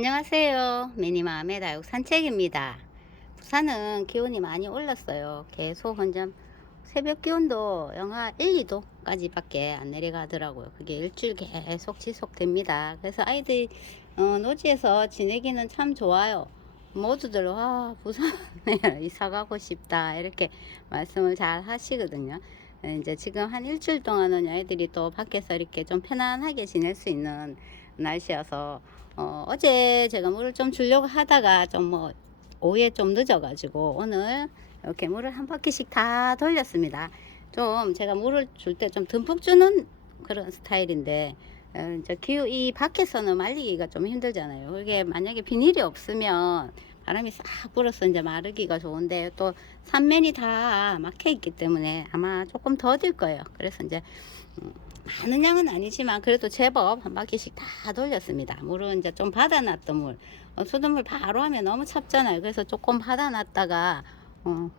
안녕하세요. 미니맘의 다육 산책입니다. 부산은 기온이 많이 올랐어요. 계속 혼자 새벽 기온도 영하 1, 2도까지 밖에 안 내려가더라고요. 그게 일주일 계속 지속됩니다. 그래서 아이들이 노지에서 지내기는 참 좋아요. 모두들 부산에 이사 가고 싶다 이렇게 말씀을 잘 하시거든요. 이제 지금 한 일주일 동안은 아이들이 또 밖에서 이렇게 좀 편안하게 지낼 수 있는 날씨여서 어제 제가 물을 좀 주려고 하다가 좀 오후에 좀 늦어가지고 오늘 이렇게 물을 한 바퀴씩 다 돌렸습니다. 좀 제가 물을 줄 때 좀 듬뿍 주는 그런 스타일인데 이제 이 밖에서는 말리기가 좀 힘들잖아요. 이게 만약에 비닐이 없으면 바람이 싹 불어서 이제 마르기가 좋은데 또 삼면이 다 막혀 있기 때문에 아마 조금 더딜 거예요. 그래서 이제 많은 양은 아니지만 그래도 제법 한 바퀴씩 다 돌렸습니다. 물은 이제 좀 받아놨던 물, 수돗물 바로 하면 너무 찹잖아요. 그래서 조금 받아놨다가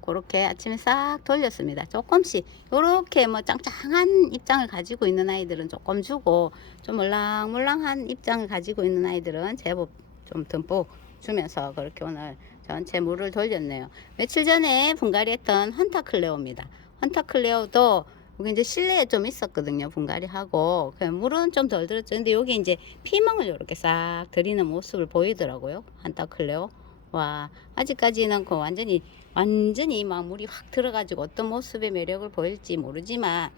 그렇게 아침에 싹 돌렸습니다. 조금씩 요렇게 뭐 짱짱한 입장을 가지고 있는 아이들은 조금 주고, 좀 물랑물랑한 입장을 가지고 있는 아이들은 제법 좀 듬뿍 주면서 그렇게 오늘 전체 물을 돌렸네요. 며칠 전에 분갈이 했던 헌타클레오입니다. 헌타클레오도 여기 이제 실내에 좀 있었거든요. 분갈이 하고 물은 좀 덜 들었죠. 근데 여기 이제 피멍을 이렇게 싹 들이는 모습을 보이더라고요. 헌타클레오. 와, 아직까지는 그 완전히 막 물이 확 들어가지고 어떤 모습의 매력을 보일지 모르지만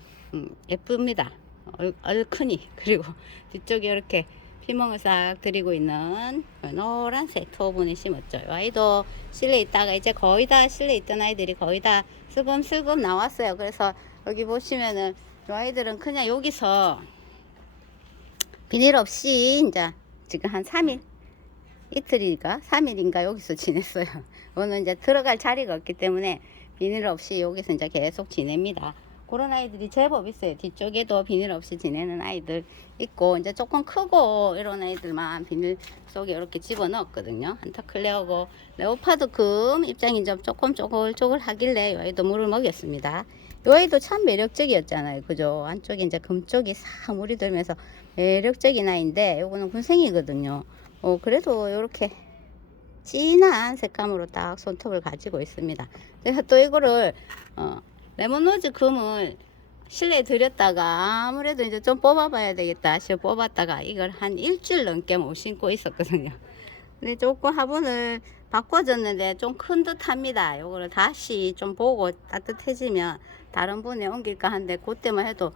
예쁩니다. 얼큰이. 그리고 뒤쪽에 이렇게 피멍을 싹 들이고 있는 노란색 토분에 심었죠. 아이도 실내에 있다가 이제 거의 다 실내에 있던 아이들이 거의 다 슬금슬금 나왔어요. 그래서 여기 보시면은 이 아이들은 그냥 여기서 비닐 없이 이제 지금 한 3일 이틀인가 3일인가 여기서 지냈어요. 오늘 이제 들어갈 자리가 없기 때문에 비닐 없이 여기서 이제 계속 지냅니다. 그런 아이들이 제법 있어요. 뒤쪽에도 비닐 없이 지내는 아이들 있고, 이제 조금 크고 이런 아이들만 비닐 속에 이렇게 집어 넣었거든요. 헌타클레오고 레오파드금 입장이 좀 조금 쪼글쪼글 하길래 이 아이도 물을 먹였습니다. 이 아이도 참 매력적이었잖아요. 그죠? 안쪽에 이제 금 쪽이 싹 물이 들면서 매력적인 아이인데, 요거는 군생이거든요. 그래도 이렇게 진한 색감으로 딱 손톱을 가지고 있습니다. 제가 또 이거를 레몬로즈 금을 실내에 들였다가 아무래도 이제 좀 뽑아봐야 되겠다 싶어 뽑았다가 이걸 한 일주일 넘게 못 신고 있었거든요. 근데 조금 화분을 바꿔줬는데 좀 큰 듯 합니다. 요거를 다시 좀 보고 따뜻해지면 다른 분에 옮길까 하는데 그때만 해도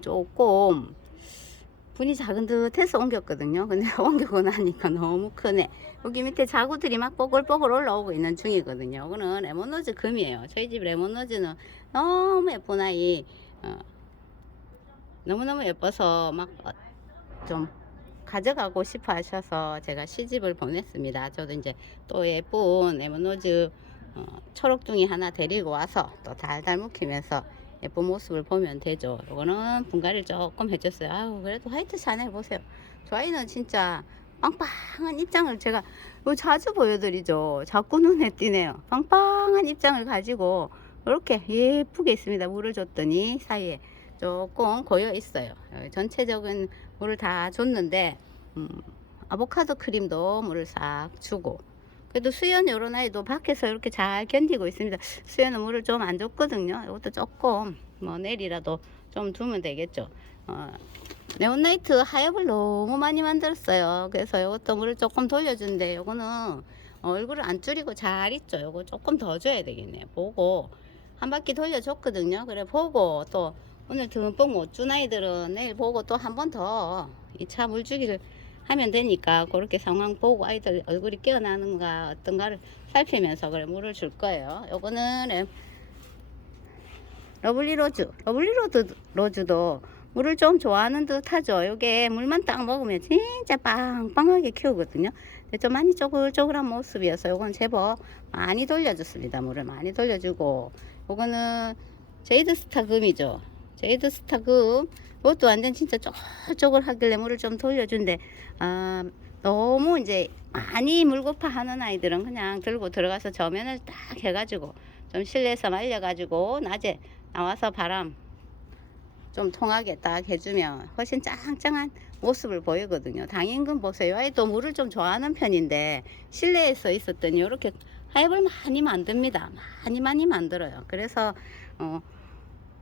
조금 분이 작은 듯해서 옮겼거든요. 근데 옮기고 나니까 너무 크네. 여기 밑에 자구들이 막 뽀글뽀글 올라오고 있는 중이거든요. 이거는 레몬로즈 금이에요. 저희 집 레몬로즈는 너무 예쁜 아이, 너무너무 예뻐서 막 좀 가져가고 싶어 하셔서 제가 시집을 보냈습니다. 저도 이제 또 예쁜 레몬로즈 초록둥이 하나 데리고 와서 또 달달 묵히면서 예쁜 모습을 보면 되죠. 이거는 분갈이를 조금 해줬어요. 아우, 그래도 화이트 샤넬 보세요. 저 아이는 진짜 빵빵한 입장을 제가 자주 보여드리죠. 자꾸 눈에 띄네요. 빵빵한 입장을 가지고 이렇게 예쁘게 있습니다. 물을 줬더니 사이에 조금 고여 있어요. 전체적인 물을 다 줬는데 아보카도 크림도 물을 싹 주고, 그래도 수연 요런 아이도 밖에서 이렇게 잘 견디고 있습니다. 수연은 물을 좀 안 줬거든요. 이것도 조금 내일이라도 좀 두면 되겠죠. 네온나이트 하엽을 너무 많이 만들었어요. 그래서 이것도 물을 조금 돌려준데, 요거는 얼굴을 안 줄이고 잘 있죠. 요거 조금 더 줘야 되겠네요. 보고 한 바퀴 돌려줬거든요. 그래 보고 또 오늘 듬뿍 못 준 아이들은 내일 보고 또 한 번 더 2차 물주기를 하면 되니까 그렇게 상황 보고 아이들 얼굴이 깨어나는가 어떤가를 살피면서 그래 물을 줄 거예요. 요거는 러블리 로즈도 물을 좀 좋아하는 듯 하죠. 요게 물만 딱 먹으면 진짜 빵빵하게 키우거든요. 근데 좀 많이 쪼글쪼글한 모습이어서 요건 제법 많이 돌려줬습니다. 물을 많이 돌려주고, 요거는 제이드 스타 금이죠. 제이드 스타 금, 이것도 완전 진짜 쪼글쪼글 하길래 물을 좀 돌려준데, 너무 이제 많이 물고파 하는 아이들은 그냥 들고 들어가서 저면을 딱 해가지고 좀 실내에서 말려가지고 낮에 나와서 바람 좀 통하게 딱 해주면 훨씬 짱짱한 모습을 보이거든요. 당인금 보세요. 아이도 물을 좀 좋아하는 편인데 실내에서 있었더니 이렇게 하엽을 많이 만듭니다. 많이 만들어요. 그래서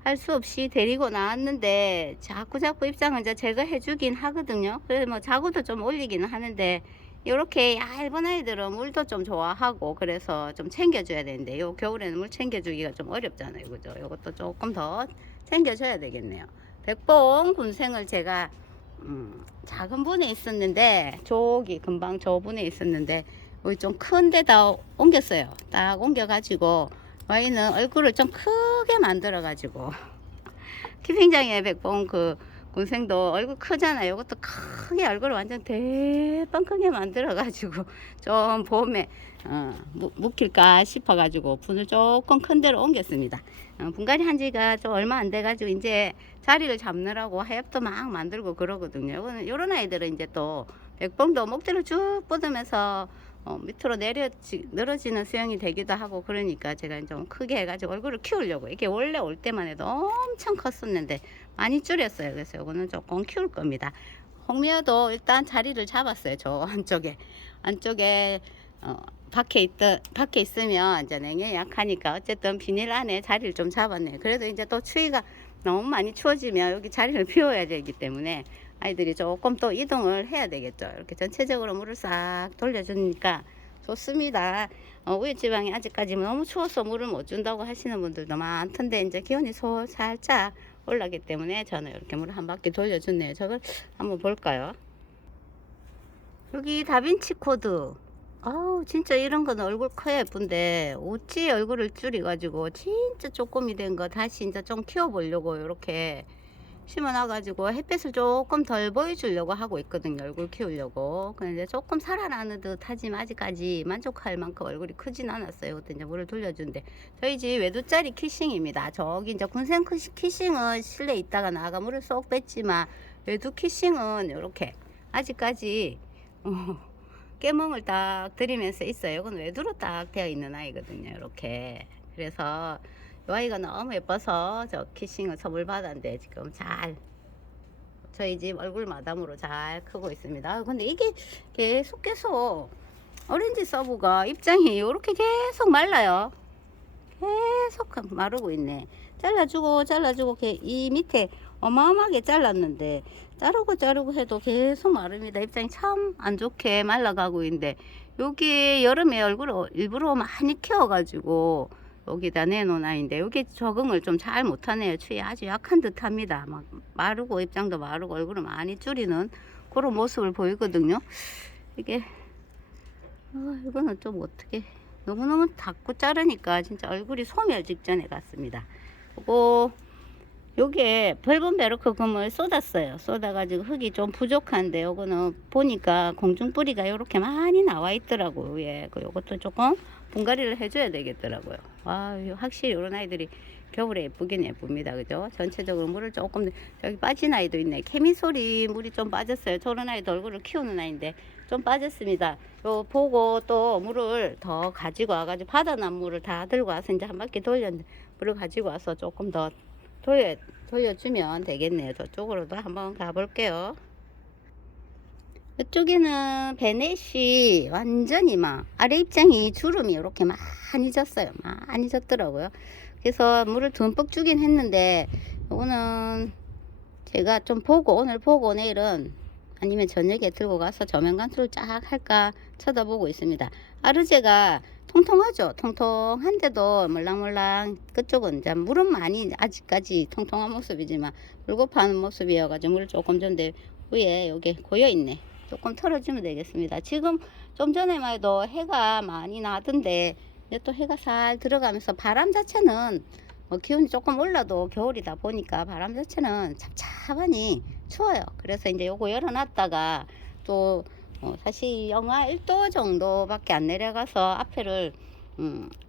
할 수 없이 데리고 나왔는데 자꾸 입장을 이제 제가 해주긴 하거든요. 그래서 뭐 자구도 좀 올리기는 하는데 이렇게 얇은 아이들은 물도 좀 좋아하고 그래서 좀 챙겨줘야 되는데 요 겨울에는 물 챙겨주기가 좀 어렵잖아요. 그죠? 요것도 조금 더 챙겨줘야 되겠네요. 백봉 군생을 제가 작은 분에 있었는데 금방 저 분에 있었는데 여기 좀 큰 데다 옮겼어요. 딱 옮겨가지고 와이는 얼굴을 좀 크게 만들어 가지고 키핑장의 백봉 그 군생도 얼굴 크잖아요. 이것도 크게 얼굴을 완전 대빵 크게 만들어 가지고 좀 봄에 묵힐까 싶어 가지고 분을 조금 큰 데로 옮겼습니다. 분갈이 한 지가 좀 얼마 안 돼 가지고 이제 자리를 잡느라고 하엽도 막 만들고 그러거든요. 요런 아이들은 이제 또 백봉도 목대를 쭉 뻗으면서 밑으로 늘어지는 수영이 되기도 하고 그러니까 제가 좀 크게 해가지고 얼굴을 키우려고 이게 원래 올 때만 해도 엄청 컸었는데 많이 줄였어요. 그래서 이거는 조금 키울 겁니다. 홍미화도 일단 자리를 잡았어요. 저 안쪽에 밖에 있으면 이제 냉해 약하니까 어쨌든 비닐 안에 자리를 좀 잡았네요. 그래도 이제 또 추위가 너무 많이 추워지면 여기 자리를 비워야 되기 때문에 아이들이 조금 또 이동을 해야 되겠죠. 이렇게 전체적으로 물을 싹 돌려주니까 좋습니다. 우유 지방이 아직까지 너무 추워서 물을 못 준다고 하시는 분들도 많던데 이제 기온이 살짝 올라기 때문에 저는 이렇게 물을 한 바퀴 돌려줬네요. 저걸 한번 볼까요? 여기 다빈치 코드. 진짜 이런 거는 얼굴 커야 예쁜데 어찌 얼굴을 줄여가지고 진짜 쪼꼬미 된 거 다시 이제 좀 키워보려고 이렇게 심어놔가지고 햇빛을 조금 덜 보여주려고 하고 있거든요. 얼굴 키우려고. 근데 조금 살아나는 듯 하지만 아직까지 만족할 만큼 얼굴이 크진 않았어요. 그때 이제 물을 돌려준대. 저희 집 외두짜리 키싱입니다. 저기 이제 군생 키싱은 실내에 있다가 나가 물을 쏙 뺐지만 외두 키싱은 이렇게 아직까지 깨멍을 딱 들이면서 있어요. 이건 외두로 딱 되어 있는 아이거든요. 이렇게. 그래서 이 아이가 너무 예뻐서 저 키싱을 선물 받았는데 지금 잘 저희 집 얼굴 마담으로 잘 크고 있습니다. 근데 이게 계속 오렌지 서브가 입장이 이렇게 계속 말라요. 계속 마르고 있네. 잘라주고 이 밑에 어마어마하게 잘랐는데 자르고 해도 계속 마릅니다. 입장이 참 안 좋게 말라가고 있는데 여기 여름에 얼굴을 일부러 많이 키워가지고 여기다 내놓은 아이인데 여기 적응을 좀 잘 못하네요. 추위에 아주 약한 듯 합니다. 막 마르고 입장도 마르고 얼굴을 많이 줄이는 그런 모습을 보이거든요. 이게 이거는 좀 어떻게 너무너무 닫고 자르니까 진짜 얼굴이 소멸 직전에 갔습니다. 그리고 요게 벌본 베르크 금을 쏟았어요. 쏟아가지고 흙이 좀 부족한데 요거는 보니까 공중뿌리가 이렇게 많이 나와 있더라고요. 예, 요것도 조금 분갈이를 해줘야 되겠더라고요. 확실히 이런 아이들이 겨울에 예쁘긴 예쁩니다. 그죠? 전체적으로 물을 조금, 여기 빠진 아이도 있네. 케미솔이 물이 좀 빠졌어요. 저런 아이도 얼굴을 키우는 아이인데 좀 빠졌습니다. 요 보고 또 물을 더 가지고 와가지고 바다난 물을 다 들고 와서 이제 한 바퀴 돌렸는데 물을 가지고 와서 조금 더 돌려주면 되겠네요. 저쪽으로도 한번 가볼게요. 이쪽에는 베넷이 완전히 막 아래 입장이 주름이 이렇게 많이 졌어요. 많이 졌더라고요. 그래서 물을 듬뿍 주긴 했는데 이거는 제가 좀 오늘 보고 내일은 아니면 저녁에 들고 가서 저면 간수를 쫙 할까 쳐다보고 있습니다. 아르제가 통통하죠. 통통한데도 물랑물랑 그쪽은 이제 물은 많이 아직까지 통통한 모습이지만 물고파는 모습이어가지고 물을 조금 전데 위에 여기 고여있네. 조금 털어주면 되겠습니다. 지금 좀 전에만 해도 해가 많이 나던데 또 해가 살 들어가면서 바람 자체는 기온이 조금 올라도 겨울이다 보니까 바람 자체는 찹찹하니 추워요. 그래서 이제 요거 열어놨다가 또 사실 영하 1도 정도밖에 안 내려가서 앞에를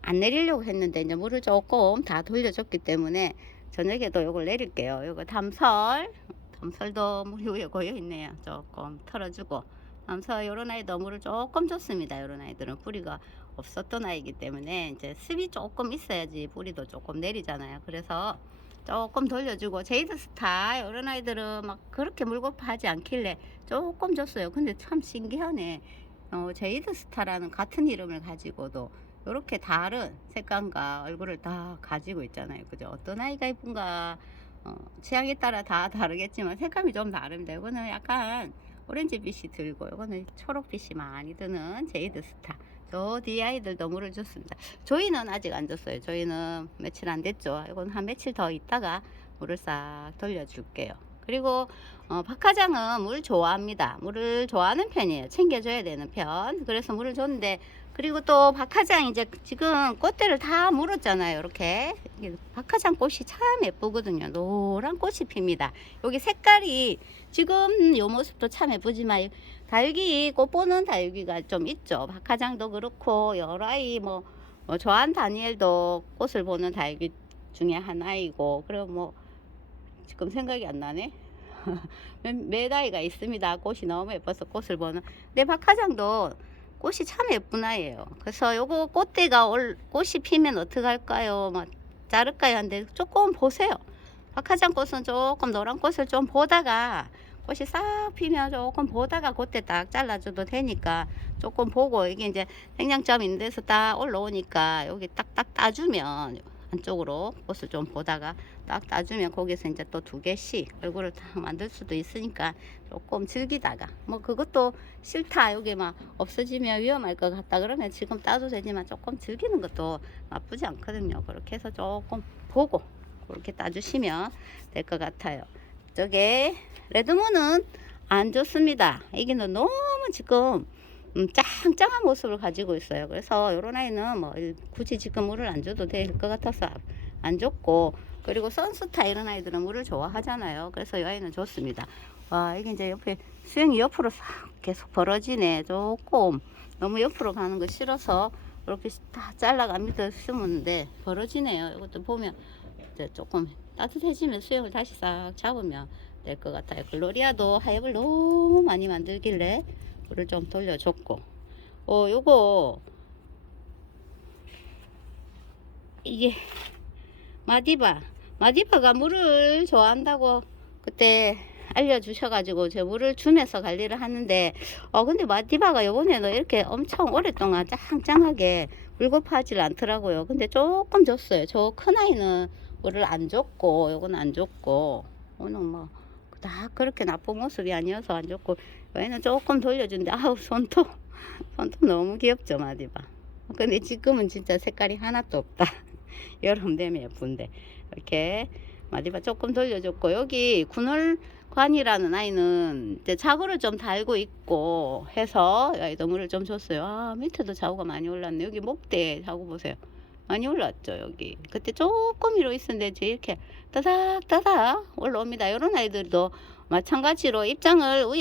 안 내리려고 했는데 이제 물을 조금 다 돌려줬기 때문에 저녁에도 요걸 내릴게요. 요거 담설도 물 위에 고여 있네요. 조금 털어주고 담설 요런 아이도 물을 조금 줬습니다. 요런 아이들은 뿌리가 없었던 아이기 때문에 이제 습이 조금 있어야지 뿌리도 조금 내리잖아요. 그래서 조금 돌려주고, 제이드 스타 이런 아이들은 막 그렇게 물고파하지 않길래 조금 줬어요. 근데 참 신기하네. 제이드 스타라는 같은 이름을 가지고도 이렇게 다른 색감과 얼굴을 다 가지고 있잖아요. 그죠? 어떤 아이가 이쁜가 취향에 따라 다 다르겠지만 색감이 좀 다른데, 이거는 약간 오렌지빛이 들고, 이거는 초록빛이 많이 드는 제이드 스타. 저 뒤 아이들도 물을 줬습니다. 저희는 아직 안 줬어요. 저희는 며칠 안 됐죠. 이건 한 며칠 더 있다가 물을 싹 돌려줄게요. 그리고 박하장은 물 좋아합니다. 물을 좋아하는 편이에요. 챙겨줘야 되는 편. 그래서 물을 줬는데, 그리고 또 박하장 이제 지금 꽃대를 다 물었잖아요. 이렇게 박하장 꽃이 참 예쁘거든요. 노란 꽃이 핍니다. 여기 색깔이 지금 요 모습도 참 예쁘지만 다육이 꽃 보는 다육이가 좀 있죠. 박하장도 그렇고 여러 아이 뭐 조한 다니엘도 꽃을 보는 다육이 중에 하나이고, 그리고 뭐 지금 생각이 안 나네. 몇 아이가 있습니다. 꽃이 너무 예뻐서 꽃을 보는. 근데 박하장도 꽃이 참 예쁜 아이예요. 그래서 요거 꽃대가 꽃이 피면 어떻게 할까요? 막 자를까요? 하는데 조금 보세요. 박하장 꽃은 조금 노란 꽃을 좀 보다가, 꽃이 싹 피면 조금 보다가 그때 딱 잘라줘도 되니까 조금 보고, 이게 이제 생장점 있는 데서 딱 올라오니까 여기 딱딱 따주면, 안쪽으로 꽃을 좀 보다가 딱 따주면 거기서 이제 또 2개씩 얼굴을 딱 만들 수도 있으니까 조금 즐기다가, 뭐 그것도 싫다 여기 막 없어지면 위험할 것 같다 그러면 지금 따도 되지만 조금 즐기는 것도 나쁘지 않거든요. 그렇게 해서 조금 보고 그렇게 따주시면 될 것 같아요. 저게 레드문은 안 좋습니다. 이게 너무 지금 짱짱한 모습을 가지고 있어요. 그래서 요런 아이는 뭐 굳이 지금 물을 안 줘도 될 것 같아서 안 줬고, 그리고 선스타 이런 아이들은 물을 좋아하잖아요. 그래서 이 아이는 좋습니다. 와, 이게 이제 옆에 수영이 옆으로 싹 계속 벌어지네. 조금 너무 옆으로 가는 거 싫어서 이렇게 다 잘라갑니다. 심었는데 벌어지네요. 이것도 보면 이제 조금 따뜻해지면 수영을 다시 싹 잡으면 될 것 같아요. 글로리아도 하엽을 너무 많이 만들길래 물을 좀 돌려줬고, 요거 이게 마디바가 물을 좋아한다고 그때 알려주셔가지고 제가 물을 주면서 관리를 하는데, 근데 마디바가 요번에도 이렇게 엄청 오랫동안 짱짱하게 물고파하질 않더라고요. 근데 조금 줬어요. 저 큰 아이는 물을 안 줬고, 요건 안 줬고, 오늘 뭐 다 그렇게 나쁜 모습이 아니어서 안 줬고, 얘는 조금 돌려준데, 아우 손톱 너무 귀엽죠 마디바. 근데 지금은 진짜 색깔이 하나도 없다. 여름 되면 예쁜데. 이렇게 마디바 조금 돌려줬고, 여기 군월관이라는 아이는 이제 자구를 좀 달고 있고 해서 아이도 물을 좀 줬어요. 아, 밑에도 자구가 많이 올랐네. 여기 목대에 자구 보세요. 많이 올랐죠. 여기 그때 조금 위로 있었는데 이제 이렇게 따닥따닥 올라옵니다. 이런 아이들도 마찬가지로 위에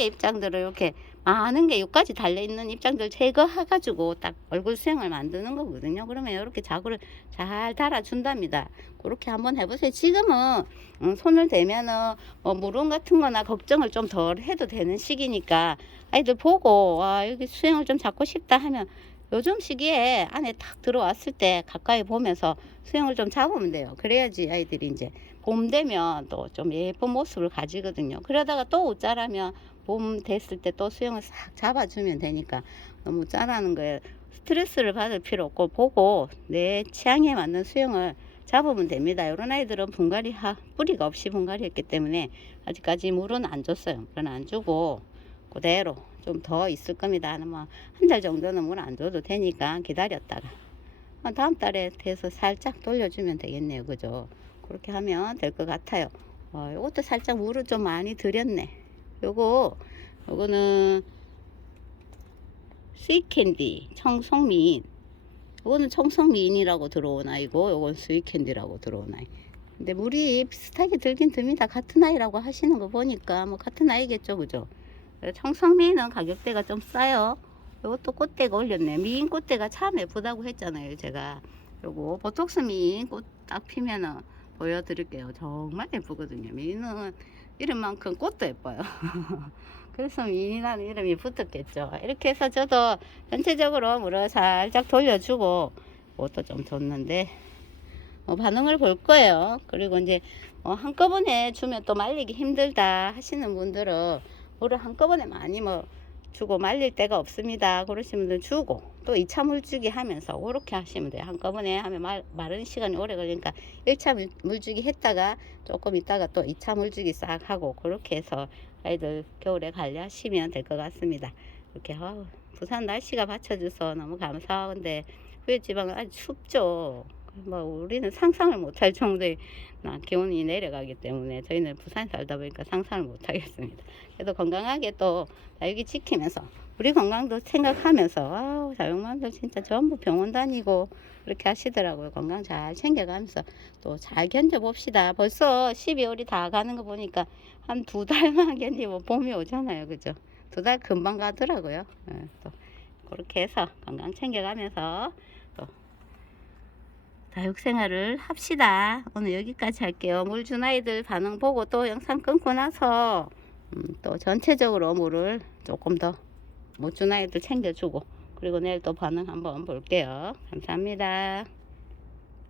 입장들을 이렇게 많은 게 여기까지 달려있는 입장들 제거해가지고 딱 얼굴 수영을 만드는 거거든요. 그러면 이렇게 자구를 잘 달아준답니다. 그렇게 한번 해보세요. 지금은 손을 대면은 물음 같은 거나 걱정을 좀 덜 해도 되는 시기니까 아이들 보고, 와, 여기 수영을 좀 잡고 싶다 하면 요즘 시기에 안에 탁 들어왔을 때 가까이 보면서 수영을 좀 잡으면 돼요. 그래야지 아이들이 이제 봄 되면 또 좀 예쁜 모습을 가지거든요. 그러다가 또 옷자라면 봄 됐을 때 또 수영을 싹 잡아주면 되니까 너무 짜라는 거에 스트레스를 받을 필요 없고 보고 내 취향에 맞는 수영을 잡으면 됩니다. 이런 아이들은 뿌리가 없이 분갈이 했기 때문에 아직까지 물은 안 줬어요. 물은 안 주고 그대로 좀 더 있을 겁니다. 뭐 한 달 정도는 물 안 줘도 되니까 기다렸다가 다음 달에 돼서 살짝 돌려주면 되겠네요. 그죠? 그렇게 하면 될 것 같아요. 요것도 살짝 물을 좀 많이 들였네. 요거는 스윗캔디 청송미인. 요거는 청송미인이라고 들어온 아이고, 요건 스윗캔디라고 들어온 아이. 근데 물이 비슷하게 들긴 듭니다. 같은 아이라고 하시는 거 보니까 뭐 같은 아이겠죠. 그죠? 청송미인은 가격대가 좀 싸요. 요것도 꽃대가 올렸네. 미인 꽃대가 참 예쁘다고 했잖아요. 제가 요거 보톡스 미인 꽃 딱 피면은 보여드릴게요. 정말 예쁘거든요. 미인은 이름만큼 꽃도 예뻐요. 그래서 미인이라는 이름이 붙었겠죠. 이렇게 해서 저도 전체적으로 물을 살짝 돌려주고, 옷도 좀 줬는데, 반응을 볼 거예요. 그리고 이제 한꺼번에 주면 또 말리기 힘들다 하시는 분들은 물을 한꺼번에 많이 주고 말릴 데가 없습니다. 그러시면 분들 주고 또 2차 물주기 하면서 그렇게 하시면 돼요. 한꺼번에 하면 마르는 시간이 오래 걸리니까 1차 물주기 했다가 조금 있다가 또 2차 물주기 싹 하고 그렇게 해서 아이들 겨울에 관리하시면 될 것 같습니다. 이렇게 부산 날씨가 받쳐줘서 너무 감사한데 후회 지방은 아주 춥죠. 우리는 상상을 못할 정도의 기온이 내려가기 때문에 저희는 부산 살다 보니까 상상을 못하겠습니다. 그래도 건강하게 또 다육이 지키면서 우리 건강도 생각하면서 자영맘들 진짜 전부 병원 다니고 그렇게 하시더라고요. 건강 잘 챙겨가면서 또 잘 견뎌봅시다. 벌써 12월이 다 가는 거 보니까 한 2달만 견디면 봄이 오잖아요. 그죠? 2달 금방 가더라고요. 또 그렇게 해서 건강 챙겨가면서 또 다육생활을 합시다. 오늘 여기까지 할게요. 물 준 아이들 반응 보고 또 영상 끊고 나서 또 전체적으로 물을 조금 더 못 준 아이들 챙겨주고 그리고 내일 또 반응 한번 볼게요. 감사합니다.